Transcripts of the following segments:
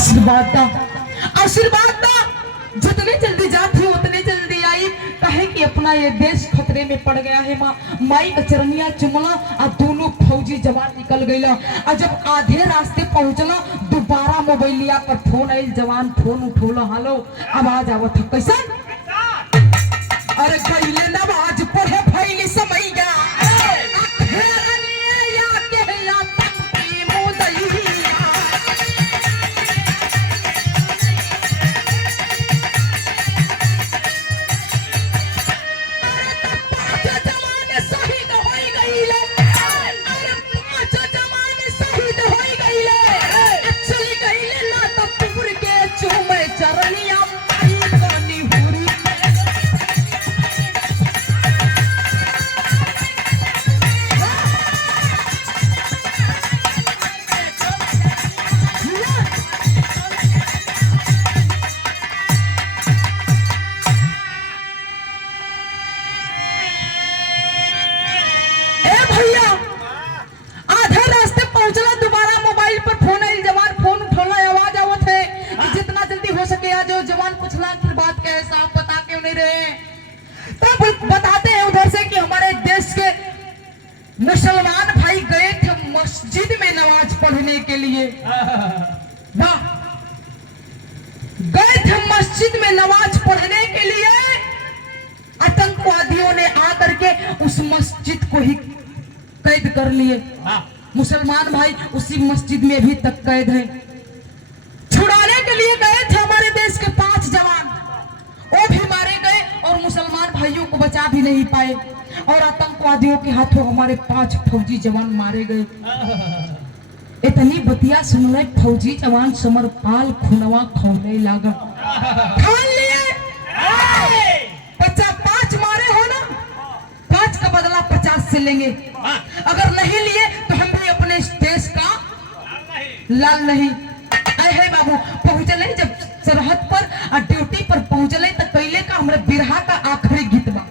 आशीर्वाद दा, आशीर्वाद दा। जितने जल्दी जाती उतने जल्दी आई। कहे कि अपना ये देश खतरे में पड़ गया है माँ। माई का चरनिया चुमला और दोनों फौजी जवान निकल गईला। और जब आधे रास्ते पहुंचला दोबारा मोबाइलिया पर फोन आई। जवान फोन उठोला, हेलो आवाज आवत है कैसा? अरे गईले नमाज पढ़े फैली समैया बताते हैं उधर से कि हमारे देश के मुसलमान भाई गए थे मस्जिद में नमाज पढ़ने के लिए। वाह, गए थे मस्जिद में नमाज पढ़ने के लिए। आतंकवादियों ने आकर के उस मस्जिद को ही कैद कर लिए। मुसलमान भाई उसी मस्जिद में अभी तक कैद हैं। छुड़ाने के लिए गए थे हमारे देश के 5 जवान, वो भी मारे गए और मुसलमान भाइयों को बचा भी नहीं पाए। और आतंकवादियों के हाथों हमारे 5 फौजी जवान मारे गए। इतनी बतिया सुन रहे फौजी जवान समरपाल खुनवा खोने लगा। ठान लिए 5 मारे हो ना, 5 का बदला 50 से लेंगे। अगर नहीं लिए तो हम भी अपने देश का लाल नहीं। है बाबू पहुंचले जब सरहद पर और ड्यूटी पर पहुंचले तो कैले का हमारे बिरहा का आखिरी गीत बा।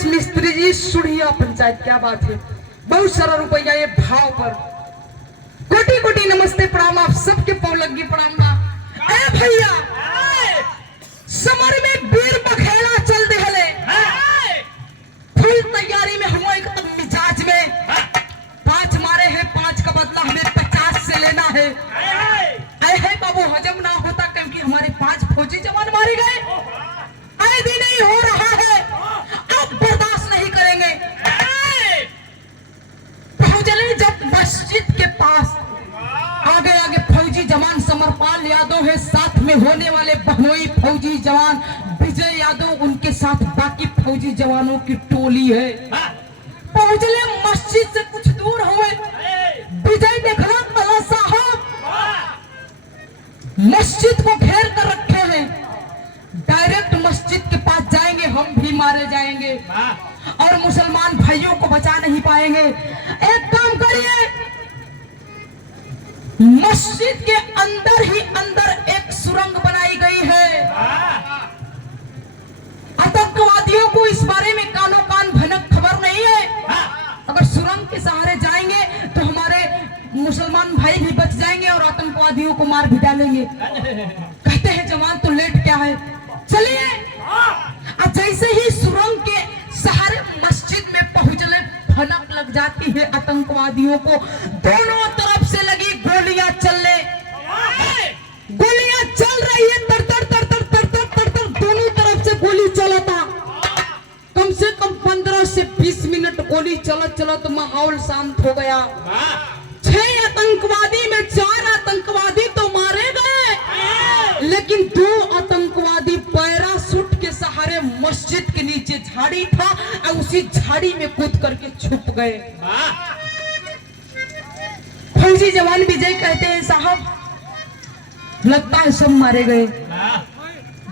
मिस्त्री जी सुड़िया पंचायत, क्या बात है, बहुत सारा रुपया ये भाव पर। कोटि कोटि नमस्ते प्रणाम, आप सबके पौलगी प्रणाम। ए भैया समर में वीर बखेड़ा चल दे हले, फुल तैयारी में हम एकदम मिजाज में फौजी जवान समरपाल यादव है, साथ में होने वाले बहनोई फौजी जवान विजय यादव, उनके साथ बाकी फौजी जवानों की टोली है। पहुंचले मस्जिद से कुछ दूर हुए, विजय देखना कला साहब मस्जिद को घेर कर रखे हैं, डायरेक्ट मस्जिद के पास जाएंगे हम भी मारे जाएंगे और मुसलमान भाइयों को बचा नहीं पाएंगे। एक काम करिए, मस्जिद के अंदर ही अंदर एक सुरंग बनाई गई है। आतंकवादियों को इस बारे में कानो कान भनक खबर नहीं है। अगर सुरंग के सहारे जाएंगे तो हमारे मुसलमान भाई भी बच जाएंगे और आतंकवादियों को मार भी डालेंगे। कहते हैं जवान तो लेट क्या है, चलिए। जैसे ही सुरंग के सहारे मस्जिद में पहुंचने भनक लग जाती है आतंकवादियों को, दोनों तरफ से लगी गोलियां चलने, गोलियां चल रही है, तर तर तर तर तर तर तर तर दोनों तरफ से गोली चलता। कम से कम 15 से 20 मिनट गोली चलत चलत माहौल शांत हो गया। 6 आतंकवादी में 4 आतंकवादी तो मारे गए, लेकिन 2 आतंकवादी पैराशूट के सहारे मस्जिद के नीचे झाड़ी था और उसी झाड़ी में कूद करके छुप गए। फौजी जवान विजय कहते हैं साहब लगता है सब मारे गए।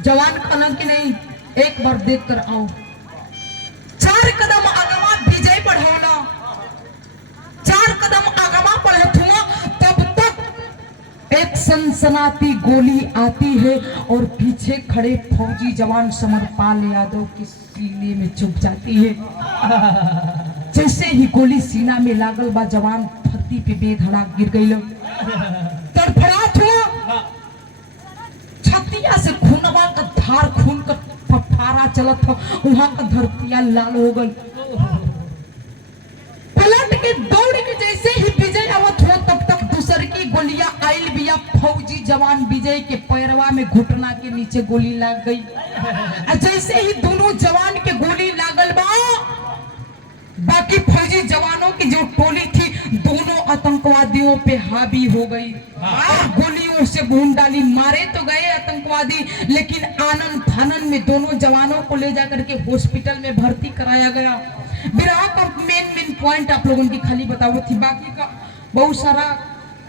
जवान कहना कि नहीं, एक बार देख कर आओ। 4 कदम आगमा विजय बढ़ाना, 4 कदम आगमा बढ़े थुआ, तब तक एक सनसनाती गोली आती है और पीछे खड़े फौजी जवान समरपाल यादव के सीने में चुभ जाती है। जैसे ही गोली सीना में लागल बा, जवान धरती पे बेधड़क गिर गई। तड़फड़ात हुआ, छतिया से खूनवा का धार, खून का फफारा चलत हो, वहां का धरतिया लाल हो गई। पलट के दौड़ के जैसे ही विजय आवत हो, तब तक दूसर की गोलियां आइल बिया। फौजी जवान विजय के पैरवा में घुटना के नीचे गोली लग गई। जैसे ही दोनों जवान के गोली लागल बा, बाकी फौजी जवानों की जो टोली थी दोनों आतंकवादियों पे हावी हो गई और गोलियों से भून डाली। मारे तो गए आतंकवादी, लेकिन आनंद फानन में दोनों जवानों को ले जाकर के हॉस्पिटल में भर्ती कराया गया। बिरहा का मेन पॉइंट आप लोगों की खाली बताओ थी, बाकी का बहुत सारा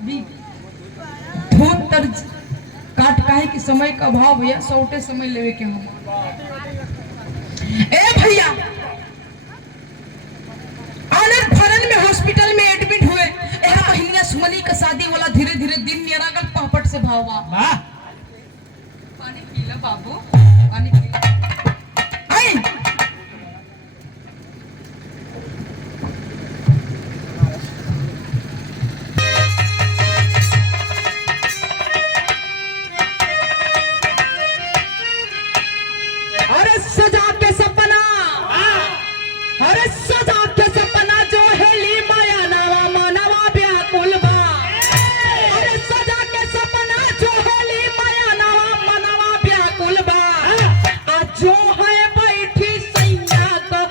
भी धूत तर्ज काट काहे कि समय का अभाव भैया, सौटे समय लेवे के हम। ए भैया आनंद फानन में हॉस्पिटल में एडमिट हुए। यह बहिनिया सुमनी का शादी वाला धीरे धीरे दिन निरागल पापट से भावा। पानी पीला बाबू, पानी पीला। आई अरे सजा के सपना, अरे सजा के सपना जो हेली माया नवा मनवा व्याकुल बा। अरे सजा के सपना जो हेली माया नवा मनवा व्याकुल बा। आज जो है बैठी सैया का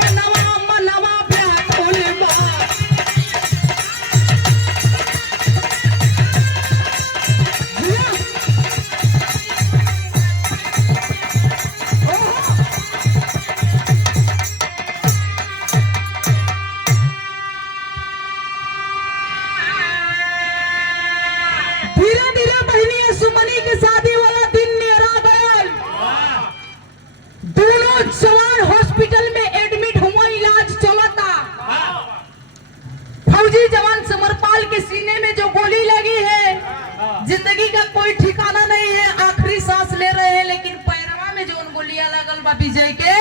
बनवा मनवा व्याकुल बा। जवान हॉस्पिटल में एडमिट हुआ, इलाज चलता। फौजी जवान समरपाल के सीने में जो गोली लगी है, जिंदगी का कोई ठिकाना नहीं है, आखिरी सांस ले रहे हैं, लेकिन पैरवा में जो गोलियां लगल बा विजय के,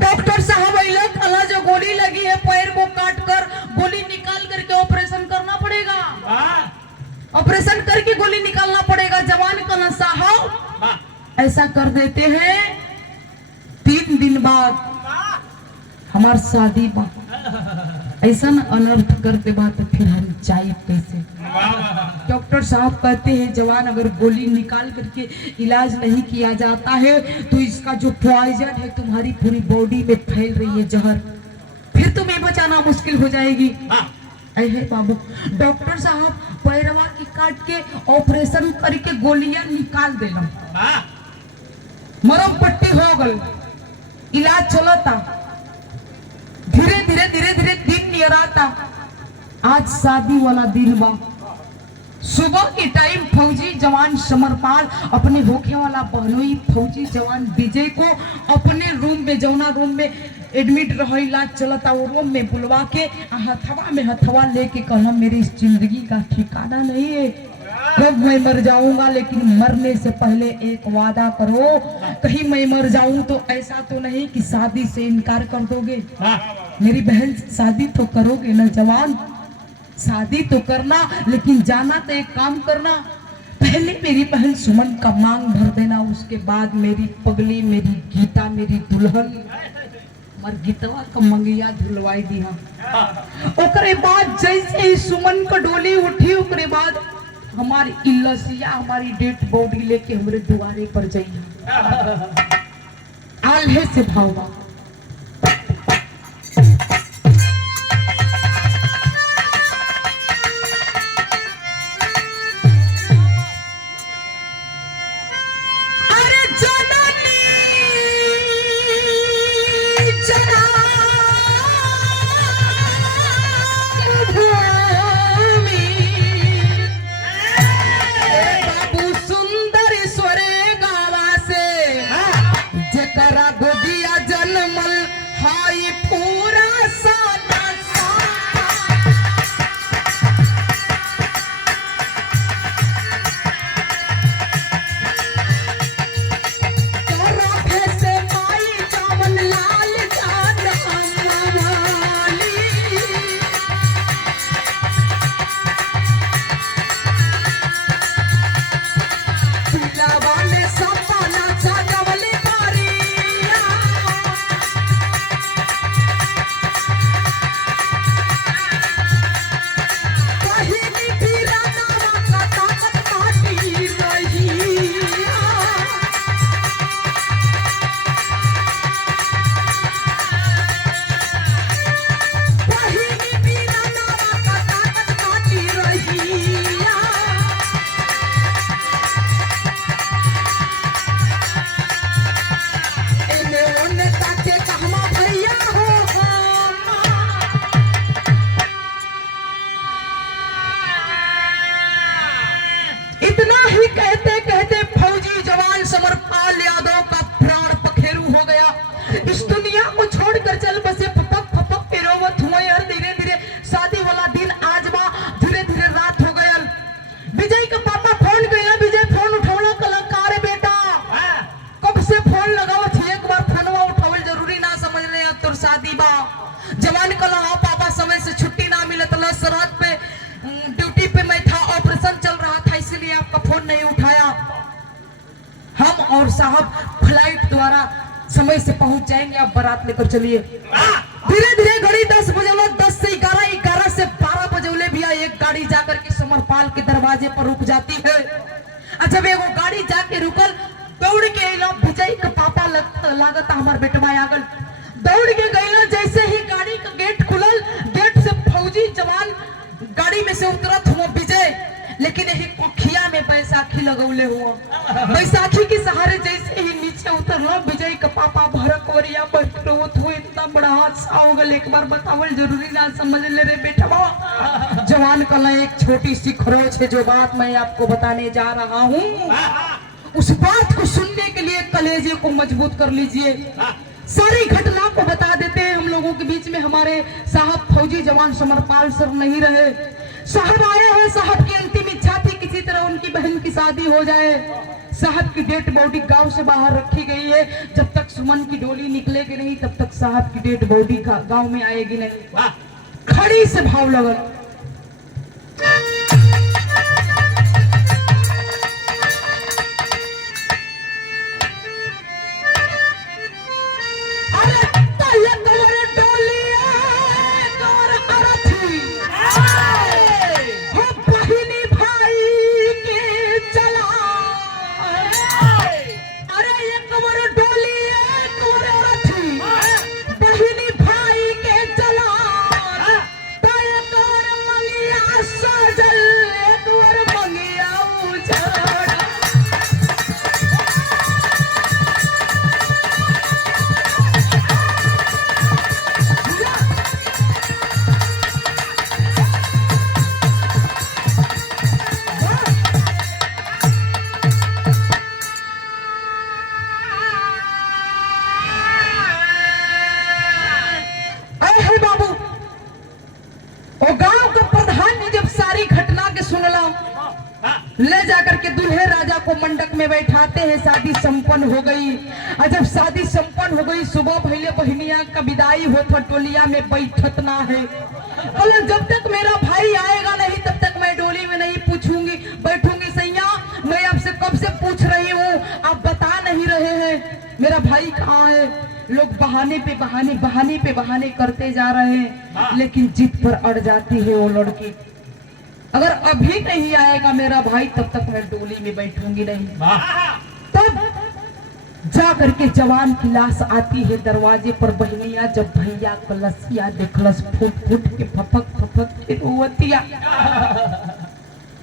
डॉक्टर साहब अला जो गोली लगी है पैर को काट कर गोली निकाल करके ऑपरेशन करना पड़ेगा, ऑपरेशन करके गोली निकालना पड़ेगा। जवान का साहब ऐसा कर देते हैं, 3 दिन बाद हमार शादी बा, ऐसा न अनर्थ करते बा तो फिर हम जाए कैसे। डॉक्टर साहब कहते हैं जवान अगर गोली निकाल करके इलाज नहीं किया जाता है तो इसका जो पॉइजन है तुम्हारी पूरी बॉडी में फैल रही है जहर, फिर तुम्हें बचाना मुश्किल हो जाएगी। अरे बाबू, डॉक्टर साहब पैरवा की काट के ऑपरेशन करके गोलियां निकाल देलम, मरम पट्टी हो गल, इलाज चलता, धीरे धीरे धीरे धीरे दिन नियर आता। आज शादी वाला दिन बा, सुबह के टाइम फौजी जवान समरपाल अपने होखे वाला बहनोई फौजी जवान विजय को अपने रूम में, जौना रूम में एडमिट रहो, इलाज चलता, वो रूम में बुलवा के हथवा में हथवा लेके कहना मेरी इस जिंदगी का ठिकाना नहीं है, कब मैं मर जाऊंगा, लेकिन मरने से पहले एक वादा करो, कहीं मैं मर जाऊं तो ऐसा तो नहीं कि शादी से इनकार कर दोगे। मेरी बहन शादी तो करोगे ना जवान, शादी तो करना, लेकिन जाना तो एक काम करना, पहले मेरी बहन सुमन का मांग भर देना, उसके बाद मेरी पगली, मेरी गीता, मेरी दुल्हन मर गीतवा का मंगिया धुलवाई दिया। ओकरे बाद जैसे ही सुमन का डोली उठी, ओकरे बाद हमारी इल्लसिया, हमारी डेड बॉडी लेके हमारे दुआरे पर जाइए, आल्हे से भाववा। और साहब फ्लाइट द्वारा समय से पहुंच जाएंगे, आप बारात लेकर चलिए। धीरे धीरे घड़ी 10 बजे, 10 से 11, 11 से 12 बजे भी एक गाड़ी जाकर के समरपाल के दरवाजे पर रुक जाती है। जब वो गाड़ी जाके रुकल, दौड़ के विजय का पापा लागत हमार बेटवा आगल, दौड़ के गई। जैसे ही गाड़ी का गेट खुलल, गेट से फौजी जवान गाड़ी में से उतरत हुआ विजय, लेकिन यही कोखिया में बैसाखी लगौले हुआ। बैसाखी के सहारे जैसे ही नीचे उतरलो, विजय का पापा भरक ओरिया पर रोत हुए। इतना बड़ा हादसा हो गया, एक बार बतावल जरूरी ना समझ ले रे बेटा। जवान कला एक छोटी सी खरोच है, जो बात मैं आपको बताने जा रहा हूँ, उस बात को सुनने के लिए कलेजे को मजबूत कर लीजिए। सारी घटना को बता देते हैं। हम लोगों के बीच में हमारे साहब फौजी जवान समरपाल सर नहीं रहे। साहब आए हैं, साहब की अंतिम इच्छा थी किसी तरह उनकी बहन की शादी हो जाए। साहब की डेड बॉडी गांव से बाहर रखी गई है। जब तक सुमन की डोली निकलेगी नहीं, तब तक साहब की डेड बॉडी गांव में आएगी नहीं। खड़ी से भाव लगन, और गांव के प्रधान ने जब सारी घटना के सुनला, ले जाकर के दूल्हे राजा को मंडप में बैठाते हैं। शादी संपन्न हो गई। और जब शादी संपन्न हो गई, सुबह पहले बहनिया का विदाई होता, टोलिया में बैठत ना है। बोले जब तक मेरा भाई आएगा नहीं तब तक मैं डोली में नहीं पूछूंगी बैठूंगी। सैया मैं आपसे कब से पूछ रही हूँ, आप बता नहीं रहे हैं मेरा भाई कहाँ है। लोग बहाने पे बहाने करते जा रहे हैं, लेकिन जिद पर अड़ जाती है वो लड़की। अगर अभी नहीं आएगा मेरा भाई तब तक मैं डोली में बैठूंगी नहीं। तब जा करके जवान की लाश आती है दरवाजे पर। बहनिया जब भैया कलसिया देखलस, फुट फुट के फपक के रोवतिया।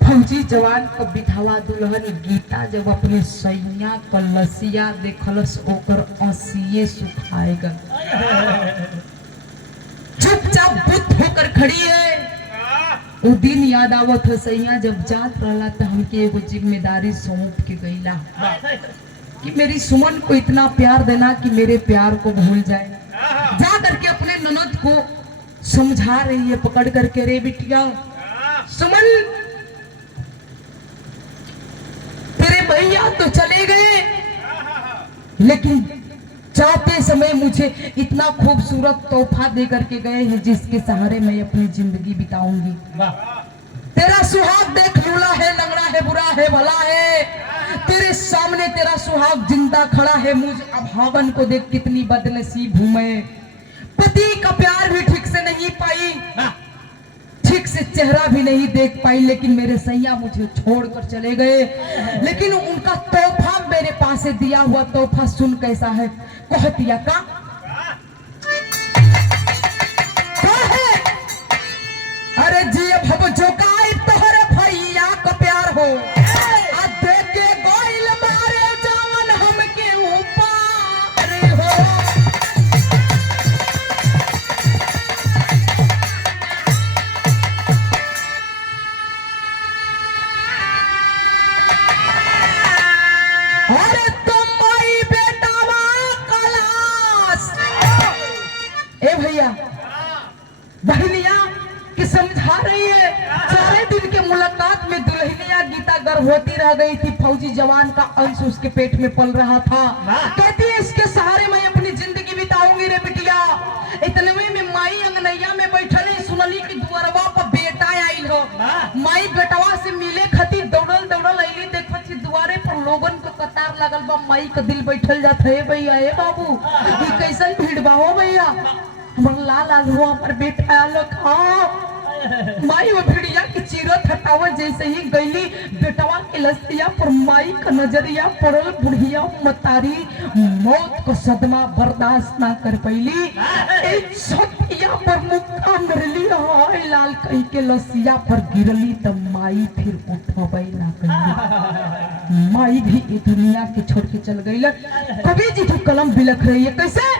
फौजी जवान को विधवा दुल्हन गीता जब अपने सैया कलसिया देखलस, ओकर आंसिए सुखाएगा। चुपचाप बुत होकर खड़ी है। वो दिन याद आवत है, सैया जब जात रहला तो हमके एगो जिम्मेदारी सौंप के गईला कि मेरी सुमन को इतना प्यार देना कि मेरे प्यार को भूल जाए। जा करके अपने ननद को समझा रही है पकड़ करके, रे बिटिया सुमन, तेरे भैया तो चले गए, लेकिन जाते समय मुझे इतना खूबसूरत तोहफा दे करके गए हैं जिसके सहारे मैं अपनी जिंदगी बिताऊंगी। तेरा सुहाग देख, लूला है, लंगड़ा है, बुरा है, भला है, तेरे सामने तेरा सुहाग जिंदा खड़ा है। मुझ अभावन को देख कितनी बदनसीब हूं मैं। पति का प्यार भी ठीक से नहीं पाई, ठीक से चेहरा भी नहीं देख पाई, लेकिन मेरे सैया मुझे छोड़कर चले गए। लेकिन उनका तोहफा मेरे पास दिया हुआ तोहफा सुन कैसा है। कहतिया का अरे जी भव जो का तोहरे भैया का प्यार हो, देखे गोइल मारे जावन हमके ऊपर हो। अरे तुम माई बेटावा कलास। ए भैया बहनिया कि समझा रही है। 4 दिन के मुलाकात में दुल्हनिया गीता गर्भवती रह गई थी। फौजी जवान का अंश उसके पेट में पल रहा था। कहती है इसके सहारे मैं अपनी जिंदगी बिताऊंगी रे बिटिया। इतने में माई अंगनैया में बैठल है, सुनली कि दुआरवा पर बेटा आइल हो। माई बेटवा से मिले खातिर दौड़ल आइली। देखो छी दुआरे पर लोगन के कतार लगल बा। माई का दिल बैठल जात है भैया, ए बाबू ये कैसन भीड़ बा हो भैया, हमर लाल हुआ पर बेटा आलो खाओ। माई वो भिड़िया की चीरत हटावा जैसे ही गईली, बेटवा के लसिया पर माई का नजरिया पड़ल। बुढ़िया मतारी मौत को सदमा बर्दाश्त ना कर पैली, एक छतिया पर मुक्का मरली। हाय लाल कही के लसिया पर गिरली तब माई फिर उठबई ना कैली। माई भी इस दुनिया के छोड़ के चल गई। कवि जी की कलम बिलख रही है कैसे।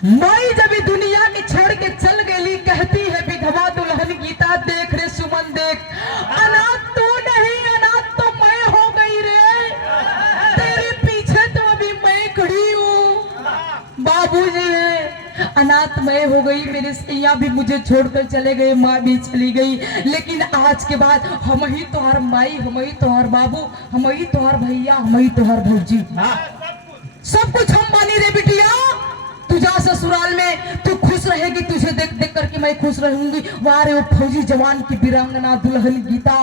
माई जब दुनिया की छोड़ के चल गई, कहती है विधवा दुल्हन गीता, देख रे सुमन देख, अनाथ तो नहीं अनाथ तो मैं हो गई रे। तेरे पीछे तो अभी मैं खड़ी हूँ। बाबूजी है अनाथ मैं हो गई, मेरे सैया भी मुझे छोड़कर चले गए, माँ भी चली गई। लेकिन आज के बाद हम ही तोहर माई, हम ही तोहर बाबू, हम ही तोहर भैया, हम ही तोहर भौजी, सब कुछ हम मानी रे बिटिया। तू जा ससुराल में, तू खुश रहेगी, तुझे देख देख करके मैं खुश रहूंगी। वाह रे वो फौजी जवान की वीरांगना दुल्हन गीता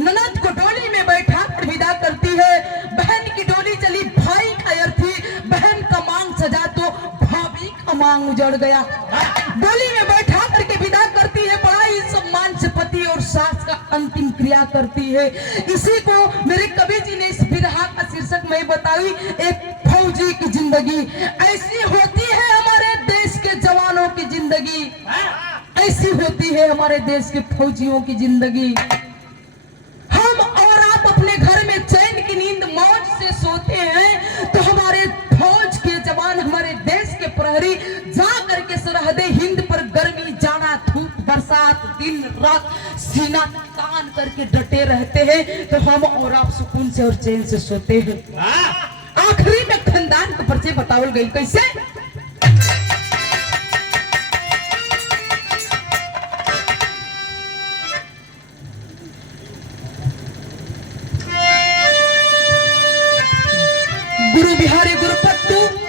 ननद को डोली में बैठा कर विदा करती है। बहन की डोली चली, भाई का अर्थी, बहन का मांग सजा तो भाभी का मांग उजड़ गया। डोली में बैठा करके विदा करती है, बड़ा ही सम्मान से पति और सास का अंतिम क्रिया करती है। इसी को मेरे कवि जी ने इस विरहा का भाई एक फौजी की जिंदगी ऐसी होती है, हमारे देश के जवानों की जिंदगी ऐसी होती है, हमारे देश के फौजियों की जिंदगी। हम और आप अपने घर में चैन की नींद मौज से सोते हैं, तो हमारे फौज के जवान, हमारे देश के प्रहरी जा करके सरहदे हिंद पर गर्मी जाना धूप बरसात दिन रात सीना तान करके डटे रहते हैं, तो हम और आप सुकून से और चैन से सोते हैं। आखिरी में खानदान का परिचय बतावल गई कैसे? गुरु बिहारी गुरुपत्तु